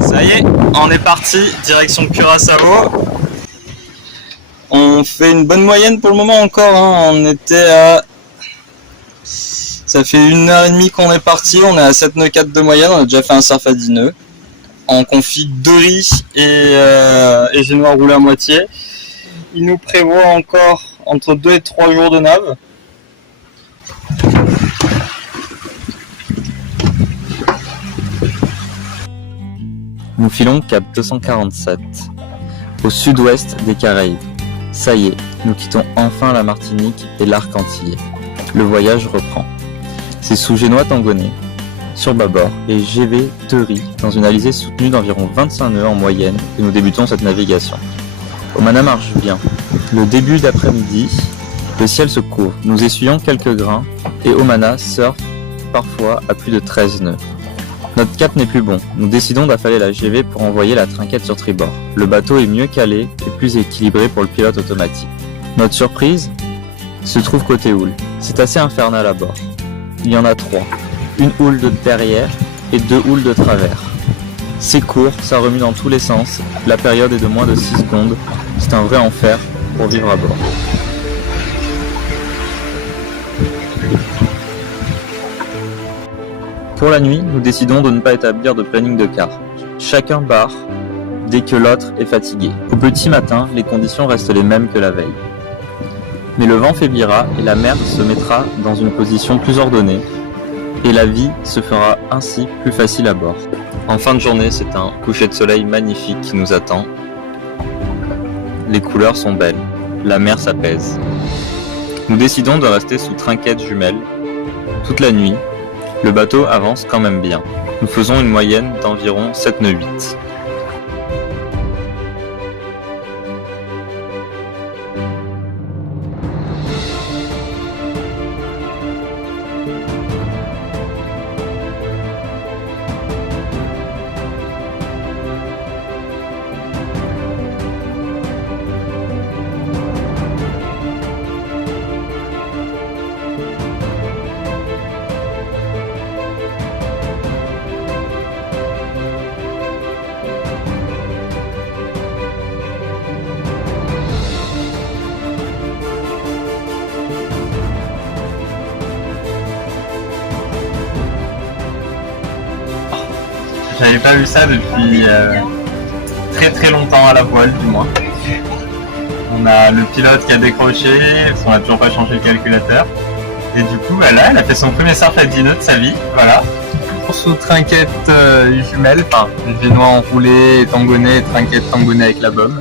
Ça y est, on est parti, direction Curaçao. On fait une bonne moyenne pour le moment encore, hein. On était à... Ça fait 1h30 qu'on est parti, on est à 7 nœuds 4 de moyenne, on a déjà fait un surf à 10 nœuds. En config 2 riz et génois roulé à moitié. Il nous prévoit encore entre 2 et 3 jours de nave. Nous filons cap 247, au sud-ouest des Caraïbes. Ça y est, nous quittons enfin la Martinique et l'arc antillais. Le voyage reprend. C'est sous génois tangonais, sur bâbord, et GV de riz, dans une alizée soutenue d'environ 25 nœuds en moyenne, que nous débutons cette navigation. Omana marche bien. Le début d'après-midi, le ciel se couvre. Nous essuyons quelques grains, et Omana surfe parfois à plus de 13 nœuds. Notre cap n'est plus bon. Nous décidons d'affaler la GV pour envoyer la trinquette sur tribord. Le bateau est mieux calé et plus équilibré pour le pilote automatique. Notre surprise se trouve côté houle. C'est assez infernal à bord. Il y en a 3. Une houle de derrière et 2 houles de travers. C'est court, ça remue dans tous les sens. La période est de moins de 6 secondes. C'est un vrai enfer pour vivre à bord. Pour la nuit, nous décidons de ne pas établir de planning de quart. Chacun barre dès que l'autre est fatigué. Au petit matin, les conditions restent les mêmes que la veille. Mais le vent faiblira et la mer se mettra dans une position plus ordonnée et la vie se fera ainsi plus facile à bord. En fin de journée, c'est un coucher de soleil magnifique qui nous attend. Les couleurs sont belles, la mer s'apaise. Nous décidons de rester sous trinquette jumelle toute la nuit. Le bateau avance quand même bien. Nous faisons une moyenne d'environ 7 nœuds 8. J'avais pas vu ça depuis très longtemps à la voile du moins. On a le pilote qui a décroché, parce qu'on n'a toujours pas changé le calculateur. Et du coup, là, elle a fait son premier surf à 10 nœuds de sa vie, voilà. Sous trinquette jumelle, enfin, génois enroulé et tangonais, et trinquette tangonais avec la baume.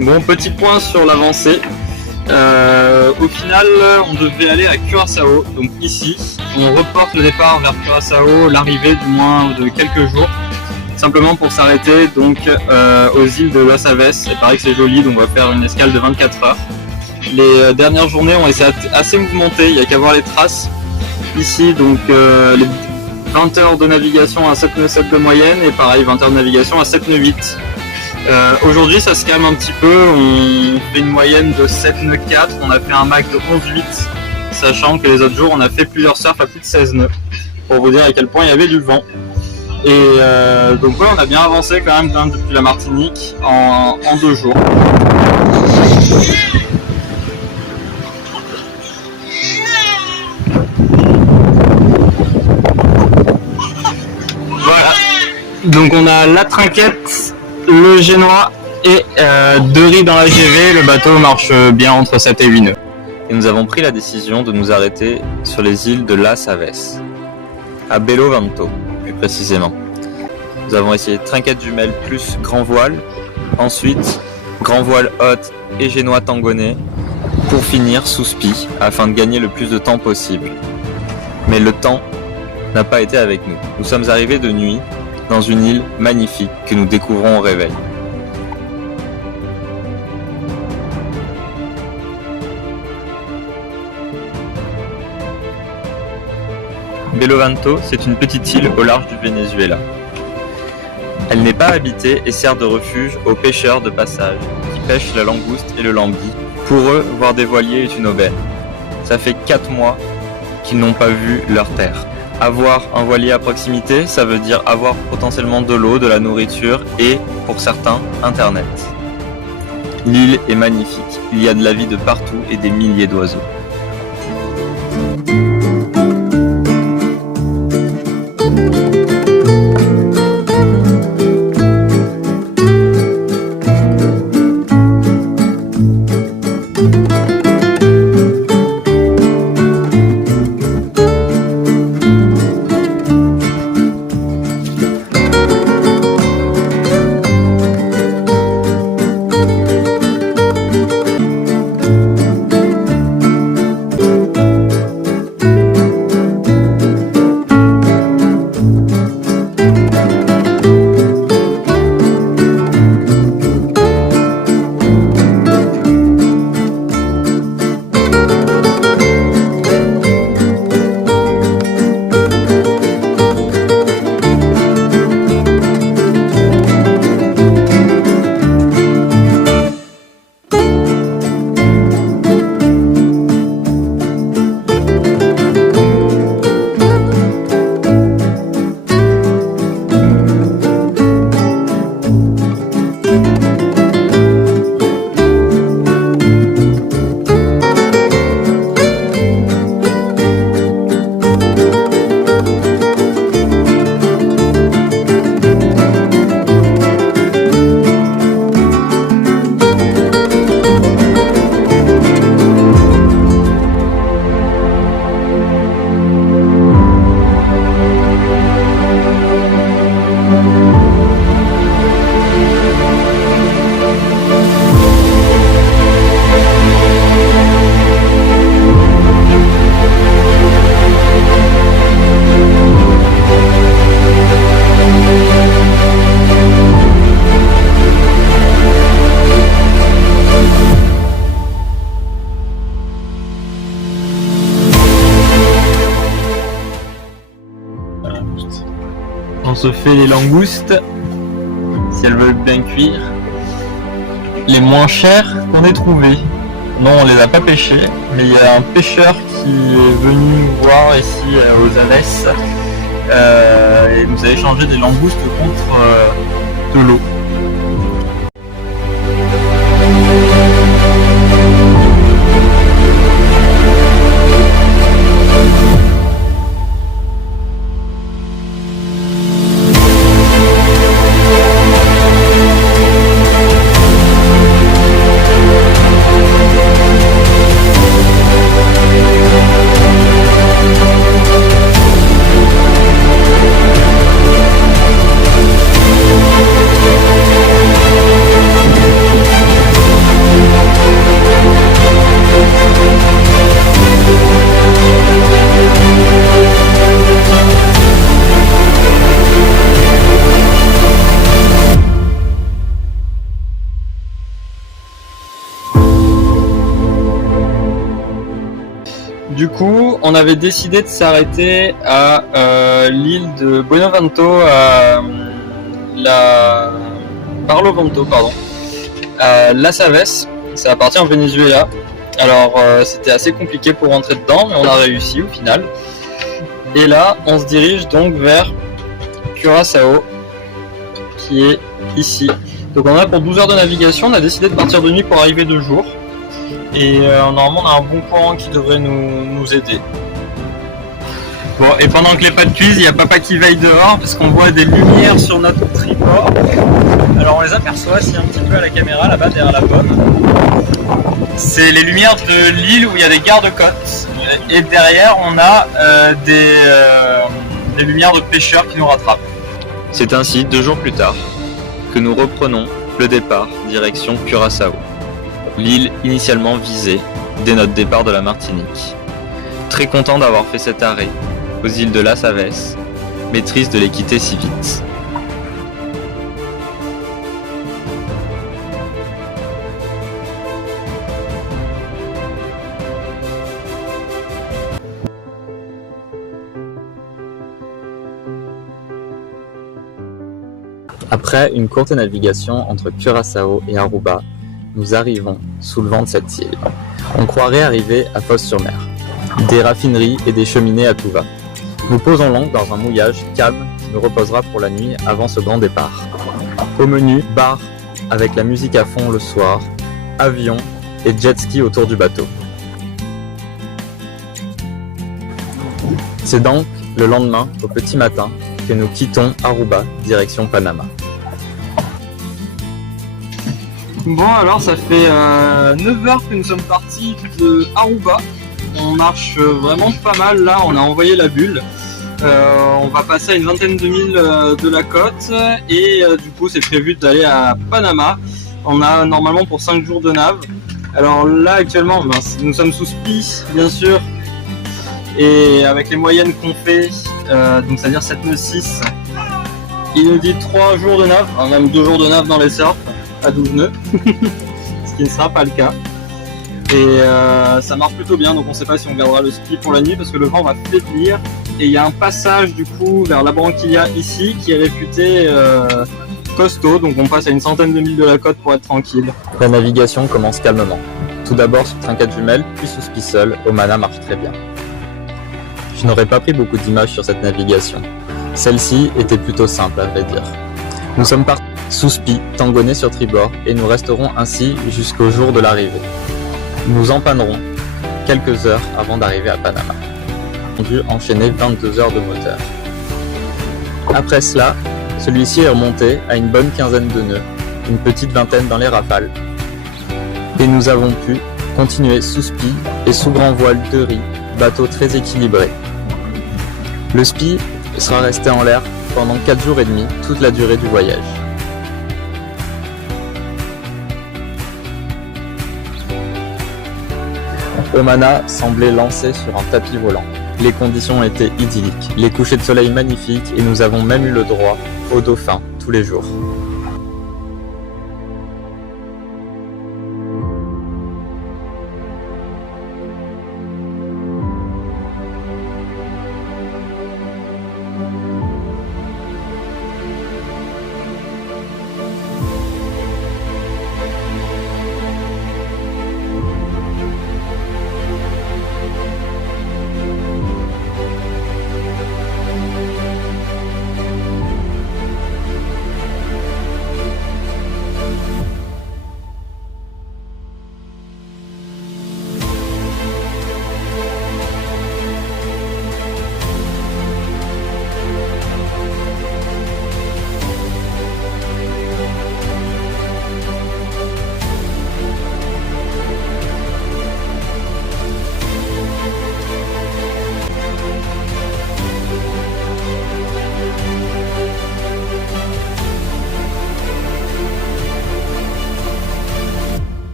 Bon, petit point sur l'avancée. Au final, on devait aller à Curaçao, donc ici. On reporte le départ vers Curaçao, l'arrivée du moins de quelques jours, simplement pour s'arrêter donc aux îles de Los Aves. Il paraît que c'est joli, donc on va faire une escale de 24 heures. Les dernières journées ont été assez mouvementées, il n'y a qu'à voir les traces. Ici, donc les 20 heures de navigation à 7 nœuds 7 de moyenne, et pareil 20 heures de navigation à 7 nœuds 8. Aujourd'hui ça se calme un petit peu, on fait une moyenne de 7 nœuds 4, on a fait un max de 11,8, sachant que les autres jours on a fait plusieurs surfs à plus de 16 nœuds, pour vous dire à quel point il y avait du vent. Et donc ouais, on a bien avancé quand même depuis la Martinique en 2 jours. Voilà, donc on a la trinquette, le génois et 2 riz dans la GV. Le bateau marche bien entre 7 et 8 nœuds. Et nous avons pris la décision de nous arrêter sur les îles de Las Aves, à Belo Vento, plus précisément. Nous avons essayé trinquette jumelle plus grand voile, ensuite grand voile haute et génois tangonais, pour finir sous spi afin de gagner le plus de temps possible. Mais le temps n'a pas été avec nous. Nous sommes arrivés de nuit dans une île magnifique que nous découvrons au réveil. Belo Vento, c'est une petite île au large du Venezuela. Elle n'est pas habitée et sert de refuge aux pêcheurs de passage qui pêchent la langouste et le lambi. Pour eux, voir des voiliers est une aubaine. Ça fait 4 mois qu'ils n'ont pas vu leur terre. Avoir un voilier à proximité, ça veut dire avoir potentiellement de l'eau, de la nourriture et, pour certains, Internet. L'île est magnifique. Il y a de la vie de partout et des milliers d'oiseaux. On se fait les langoustes, si elles veulent bien cuire, les moins chères qu'on ait trouvées. Non, on les a pas pêchées, mais il y a un pêcheur qui est venu nous voir ici aux Alès et nous a échangé des langoustes contre de l'eau. Du coup, on avait décidé de s'arrêter à l'île de Buenaventura, Barlovento, pardon, à Las Aves. Ça appartient au Venezuela. Alors, c'était assez compliqué pour rentrer dedans, mais on a réussi au final. Et là, on se dirige donc vers Curaçao, qui est ici. Donc, on a pour 12 heures de navigation. On a décidé de partir de nuit pour arriver de jour. Et normalement on a un bon courant qui devrait nous aider. Bon, et pendant que les pâtes cuisent, il y a papa qui veille dehors parce qu'on voit des lumières sur notre tripod. Alors on les aperçoit ici un petit peu à la caméra, là-bas derrière la pomme. C'est les lumières de l'île où il y a des gardes-côtes. Et derrière on a des des lumières de pêcheurs qui nous rattrapent. C'est ainsi, 2 jours plus tard, que nous reprenons le départ direction Curaçao, l'île initialement visée dès notre départ de la Martinique. Très content d'avoir fait cet arrêt aux îles de Las Aves, mais triste de les quitter si vite. Après une courte navigation entre Curaçao et Aruba, nous arrivons sous le vent de cette île. On croirait arriver à Fos-sur-Mer. Des raffineries et des cheminées à tout va. Nous posons l'ancre dans un mouillage calme qui nous reposera pour la nuit avant ce grand départ. Au menu, bar avec la musique à fond le soir, avion et jet ski autour du bateau. C'est donc le lendemain, au petit matin, que nous quittons Aruba, direction Panama. Bon, alors ça fait 9 heures que nous sommes partis de Aruba. On marche vraiment pas mal là, on a envoyé la bulle. On va passer à une vingtaine de milles de la côte et du coup c'est prévu d'aller à Panama. On a normalement pour 5 jours de nav. Alors là actuellement nous sommes sous SPI bien sûr, et avec les moyennes qu'on fait, donc c'est-à-dire 7 nœuds 6, il nous dit 3 jours de nav, même 2 jours de nav dans les surfs à 12 nœuds, ce qui ne sera pas le cas. Et ça marche plutôt bien, donc on ne sait pas si on gardera le SPI pour la nuit parce que le vent va faiblir. Et il y a un passage du coup vers la Branquilla ici qui est réputé costaud, donc on passe à une centaine de milles de la côte pour être tranquille. La navigation commence calmement. Tout d'abord sur trinquette jumelle, puis sous SPI seul, Omana marche très bien. Je n'aurais pas pris beaucoup d'images sur cette navigation. Celle-ci était plutôt simple à vrai dire. Nous sommes partis sous SPI, tangonnés sur tribord, et nous resterons ainsi jusqu'au jour de l'arrivée. Nous empannerons quelques heures avant d'arriver à Panama. On a dû enchaîner 22 heures de moteur. Après cela, celui-ci est remonté à une bonne quinzaine de nœuds, une petite vingtaine dans les rafales. Et nous avons pu continuer sous SPI et sous grand voile de riz, bateau très équilibré. Le SPI sera resté en l'air pendant 4 jours et demi, toute la durée du voyage. Omana semblait lancé sur un tapis volant. Les conditions étaient idylliques, les couchers de soleil magnifiques et nous avons même eu le droit aux dauphins tous les jours.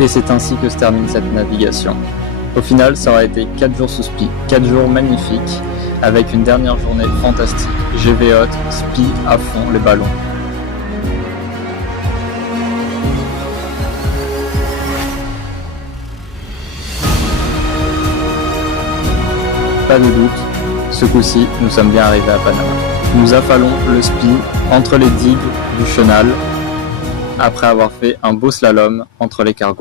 Et c'est ainsi que se termine cette navigation. Au final, ça aura été 4 jours sous SPI, 4 jours magnifiques, avec une dernière journée fantastique. GV hot, SPI à fond, les ballons. Pas de doute, ce coup-ci, nous sommes bien arrivés à Panama. Nous affalons le SPI entre les digues du chenal, après avoir fait un beau slalom entre les cargos.